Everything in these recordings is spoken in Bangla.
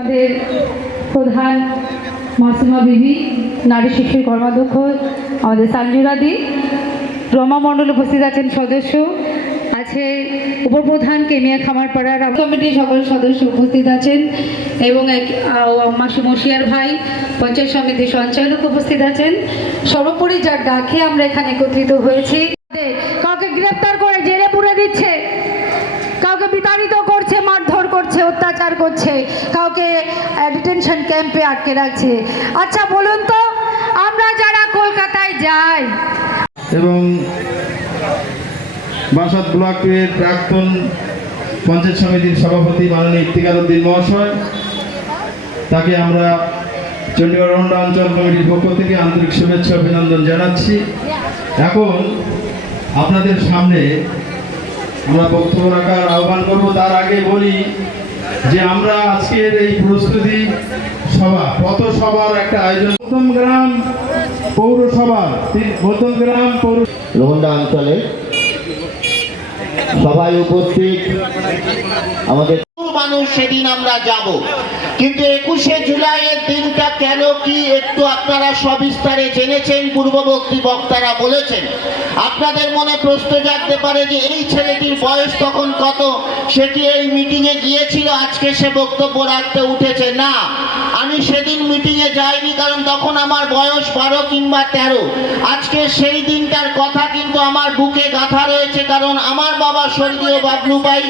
আমাদের প্রধান মাসিমা বিবি, নারী শিশুর কর্মাধ্যক্ষ, আমাদের সঞ্জুরাদি রমা মণ্ডল উপস্থিত আছেন, সদস্য, আছে উপপ্রধান কেমিয়া কমিটির সকল সদস্য উপস্থিত আছেন এবং এক মাসি মশিয়ার ভাই, পঞ্চায়েত সমিতির সঞ্চালক উপস্থিত আছেন। সর্বোপরি যার ডাকে আমরা এখানে একত্রিত হয়েছি। কাউকে গ্রেপ্তার করে জেলে পুরে দিচ্ছে, কাউকে বিতাড়িত অত্যাচার করছে, কাউকে ডিটেনশন ক্যাম্পে আটকে রাখছে। আচ্ছা বলুন তো, আমরা যারা কলকাতায় যাই, এবং বাসাদ ব্লকের প্রাক্তন পঞ্চায়েত সমিতির সভাপতি মাননীয় ইফতিকার উদ্দিন মহাশয়, তাকে আমরা চণ্ডীগড় রন্ডা অঞ্চল কমিটির পক্ষ থেকে আন্তরিক শুভেচ্ছা অভিনন্দন জানাচ্ছি। এখন আপনাদের সামনে আমরা বক্তব্য রাখার আহ্বান করব। তার আগে বলি যে আমরা আজকের এই প্রস্তুতি সভা পথ সভার একটা আয়োজন। প্রথম গ্রাম পৌরসভা প্রথম গ্রাম পৌর লোহন্ডা অঞ্চলে সবাই উপস্থিত আমাদের মানুষ সেদিন আমরা যাব কিন্তু একুশে জুলাইয়ের দিনটা কেন কি একটু আপনারা সবিস্তারে জেনেছেন পূর্ববর্তী বক্তারা বলেছেন। আপনাদের মনে প্রশ্ন জাগতে পারে যে এই ছেলেটির বয়স তখন কত? সেটি এই মিটিংয়ে গিয়েছিল? আজকে সে বক্তব্য রাখতে উঠেছে, না, আমি সেদিন মিটিংয়ে যাইনি কারণ তখন আমার বয়স বারো কিংবা তেরো। আজকে সেই দিনটার কথা কিন্তু আমার বুকে গাঁথা রয়েছে কারণ আমার বাবা স্বর্গীয় বাবলু ভাই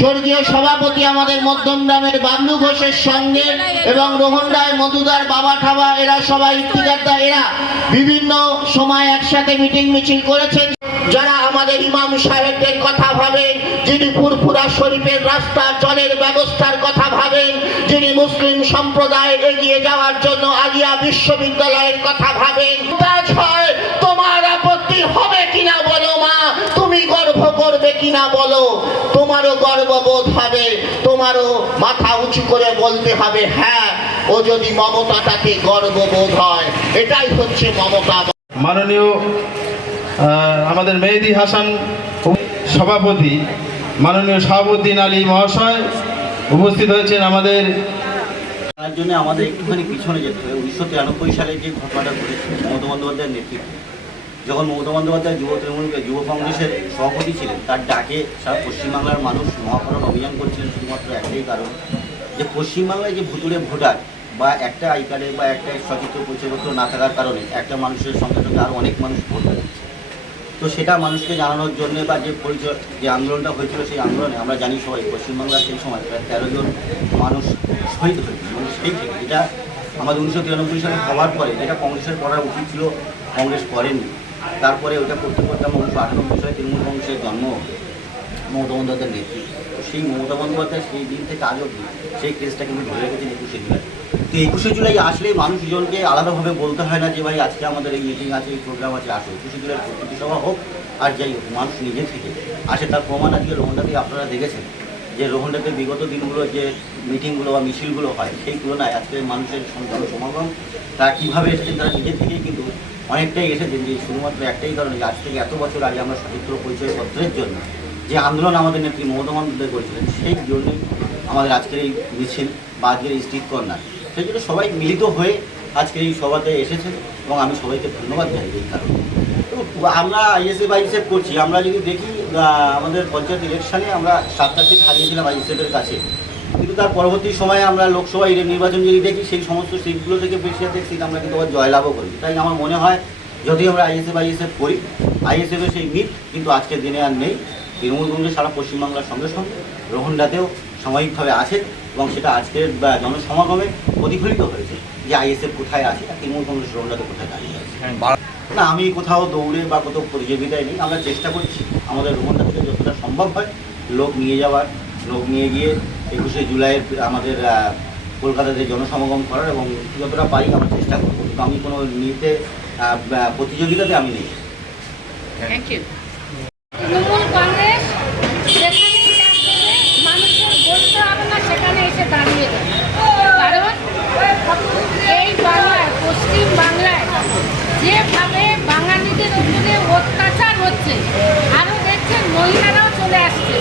স্বর্গীয় সভাপতি আমাদের মধ্যম গ্রামের বাবলু ঘোষের সঙ্গে এবং রোহন রায় মধুদার, বাবা ঠাবা, এরা সবাই ইফতিকারদা এরা বিভিন্ন সময় একসাথে মিটিং মিছিল করেছেন। যারা আমাদের ইমাম সাহেবদের কথা ভাবেন, যিনি ফুরফুরা শরীফের রাস্তা জলের ব্যবস্থার কথা ভাবেন, যিনি মুসলিম সম্প্রদায় এগিয়ে যাওয়ার জন্য আলিয়া বিশ্ববিদ্যালয়ের কথা ভাবেন তোমার আপত্তি হবে কিনা বলো মা? তুমি গর্ব করবে কিনা বলো? তোমারও গর্ববোধ হবে, তোমারও মাথা উঁচু করে বলতে হবে হ্যাঁ ও যদি মমতাটাকে গর্ববোধ হয়, এটাই হচ্ছে মমতা। মাননীয় আমাদের মেহেদি হাসান সভাপতি মাননীয় শাহাবুদ্দিন আলী মহাশয় উপস্থিত হয়েছেন আমাদের। তার জন্য আমাদের একটুখানি পিছনে যেতে হবে। উনিশশো তিরানব্বই সালে যে ঘটনাটা ঘটেছে মমতা বন্দ্যোপাধ্যায়ের নেতৃত্বে, যখন মমতা বন্দ্যোপাধ্যায় যুব তৃণমূল যুব কংগ্রেসের সভাপতি ছিলেন, তার ডাকে সারা পশ্চিমবাংলার মানুষ মহাকরণ অভিযান করছিলেন শুধুমাত্র একটাই কারণ, যে পশ্চিমবাংলায় যে ভুতুরে ভোটার বা একটা আই কার্ডে বা একটা সচিত্র পরিচয়পত্র না থাকার কারণে একটা মানুষের সঙ্গে সঙ্গে আরও অনেক মানুষ ভোট দিচ্ছে তো সেটা মানুষকে জানানোর জন্য বা যে পরিচয়, যে আন্দোলনটা হয়েছিল সেই আন্দোলনে আমরা জানি সবাই পশ্চিমবাংলার সেই সময় প্রায় তেরো জন মানুষ শহীদ হয়েছিল মানে সেই এটা আমাদের উনিশশো তিরানব্বই সালে হওয়ার পরে যেটা কংগ্রেসের করা উচিত ছিল, কংগ্রেস করেনি। তারপরে ওটা করতে করতে আমরা উনিশশো আটানব্বই সালে তৃণমূল কংগ্রেসের জন্ম, মমতা বন্দ্যোপাধ্যায়ের নেতৃত্ব। সেই মমতা বন্দ্যোপাধ্যায় সেই দিন থেকে আজ অব্দি সেই কেসটা কিন্তু ধরে রেখেছেন একুশে জুলাই। তো একুশে জুলাই আসলে মানুষজনকে আলাদাভাবে বলতে হয় না যে, ভাই, আজকে আমাদের এই মিটিং আছে, এই প্রোগ্রাম আছে, আসো। একুশে জুলাই প্রস্তুতি সভা হোক, আর যাই হোক, মানুষ নিজে থেকে। আসে তার প্রমাণ আজকে রোহনডাতে আপনারা দেখেছেন, যে রোহনডাতে বিগত দিনগুলো যে মিটিংগুলো বা মিছিলগুলো হয়, সেই তুলনায় আজকে মানুষের সম- সমাগম তারা কীভাবে এসেছেন তারা নিজে থেকেই কিন্তু অনেকটাই এসেছেন, যে শুধুমাত্র একটাই কারণে আজ থেকে এত বছর আগে আমরা সচিত্র পরিচয়পত্রের জন্য যে আন্দোলন আমাদের নেত্রী মমতা বন্দ্যোপাধ্যায় করেছিলেন, সেই জন্যই আমাদের আজকের এই মিছিল বা আজকের এই স্ট্রিট কর্নার সেই জন্য সবাই মিলিত হয়ে আজকে এই সভাতে এসেছে এবং আমি সবাইকে ধন্যবাদ জানাই এই কারণে। আমরা আইএসএফ আইএসএফ করছি। আমরা যদি দেখি আমাদের পঞ্চায়েত ইলেকশানে আমরা সাতটা সিট হারিয়েছিলাম আইএসএফের কাছে। কিন্তু তার পরবর্তী সময়ে আমরা লোকসভা নির্বাচন যদি দেখি, সেই সমস্ত সিটগুলো থেকে বেশি বেশিরভাগ সিট আমরা কিন্তু আবার জয়লাভও করি। তাই আমার মনে হয়, যদি আমরা আইএসএফ আইএসএফ করি আইএসএফের সেই মিট, কিন্তু আজকের দিনে আর নেই। তৃণমূল কংগ্রেস সারা পশ্চিমবাংলার সঙ্গে সঙ্গে রোহনডাতেও সাময়িকভাবে আছে এবং সেটা আজকের জনসমাগমে প্রতিফলিত হয়েছে যে আইএসএফ কোথায় আছে আর তৃণমূল কংগ্রেস রোহনডাতে কোথায় দাঁড়িয়ে আছে। না আমি কোথাও দৌড়ে বা কোথাও প্রতিযোগিতায় নেই আমরা চেষ্টা করছি আমাদের রোহনডা থেকে যতটা সম্ভব হয় লোক নিয়ে যাওয়ার লোক নিয়ে গিয়ে একুশে জুলাইয়ের আমাদের কলকাতাতে জনসমাগম করার এবং যতটা পারি আমরা চেষ্টা করব কিন্তু আমি কোনো নিতে প্রতিযোগিতাতে আমি নেই। তৃণমূল কংগ্রেস যেখানেই চাপ দেবে, মানুষের বলতে হবে না সেখানে এসে দাঁড়িয়ে যাবে কারণ এই বাংলায় পশ্চিম বাংলায় যেভাবে বাঙালিদের উপরে অত্যাচার হচ্ছে আরও দেখছেন মহিলারাও চলে আসছে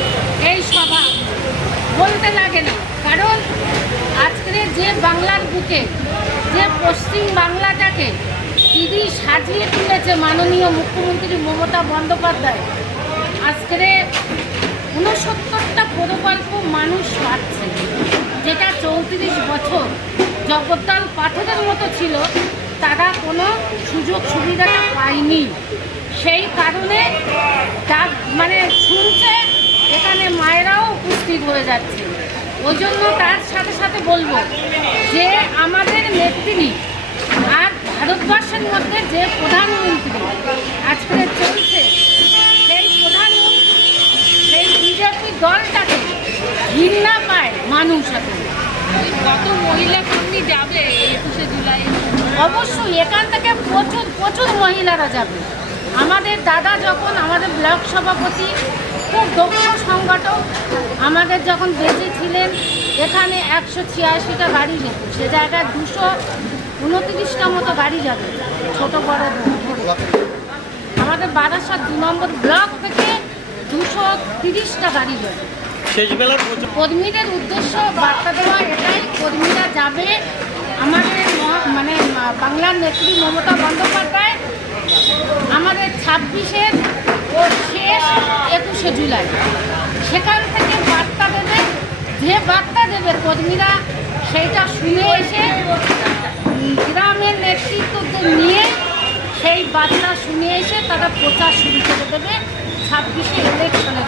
এই সভা বলতে লাগে না কারণ আজকের বাংলার বুকে, যে পশ্চিম বাংলাটাকে দিদি সাজিয়ে তুলেছে মাননীয় মুখ্যমন্ত্রী মমতা বন্দ্যোপাধ্যায়। আজকের উনসত্তরটা প্রকল্প মানুষ পাচ্ছে, যেটা চৌত্রিশ বছর জগদ্দাল পাঠকের মতো ছিল, তারা কোনো সুযোগ সুবিধাটা পায়নি। সেই কারণে তা মানে শুনছে, এখানে মায়েরাও উপস্থিত হয়ে যাচ্ছে। ওই জন্য তার সাথে সাথে বলব যে আমাদের নেত্রী আর ভারতবর্ষের মধ্যে যে প্রধানমন্ত্রী আজকে চলছে সেই প্রধানমন্ত্রী সেই বিজেপি দলটাকে ঘৃণা পায় মানুষ এখন কত মহিলা কর্মী যাবে একুশে জুলাই? অবশ্যই এখান থেকে প্রচুর প্রচুর মহিলারা যাবে। আমাদের দাদা যখন আমাদের ব্লক সভাপতি দক্ষ সংগঠক আমাদের যখন বেঁচে ছিলেন এখানে একশো ছিয়াশিটা গাড়ি যেত সে জায়গায় দুশো উনত্রিশটা মতো গাড়ি যাবে ছোট বড় আমাদের বারাসাত দু নম্বর ব্লক থেকে দুশো তিরিশটা গাড়ি যাবে। কর্মীদের উদ্দেশ্য বার্তা দেওয়া এটাই কর্মীরা যাবে আমাদের মানে বাংলার নেত্রী মমতা বন্দ্যোপাধ্যায়। আমাদের ছাব্বিশের শেষ একুশে জুলাই সেখান থেকে বার্তা দেবে, যে বার্তা দেবে কর্মীরা, সেইটা শুনে এসে গ্রামের নেতৃত্বদের নিয়ে সেই বার্তা শুনে এসে তারা প্রচার শুরু করে দেবে ছাব্বিশে ইলেকশনের।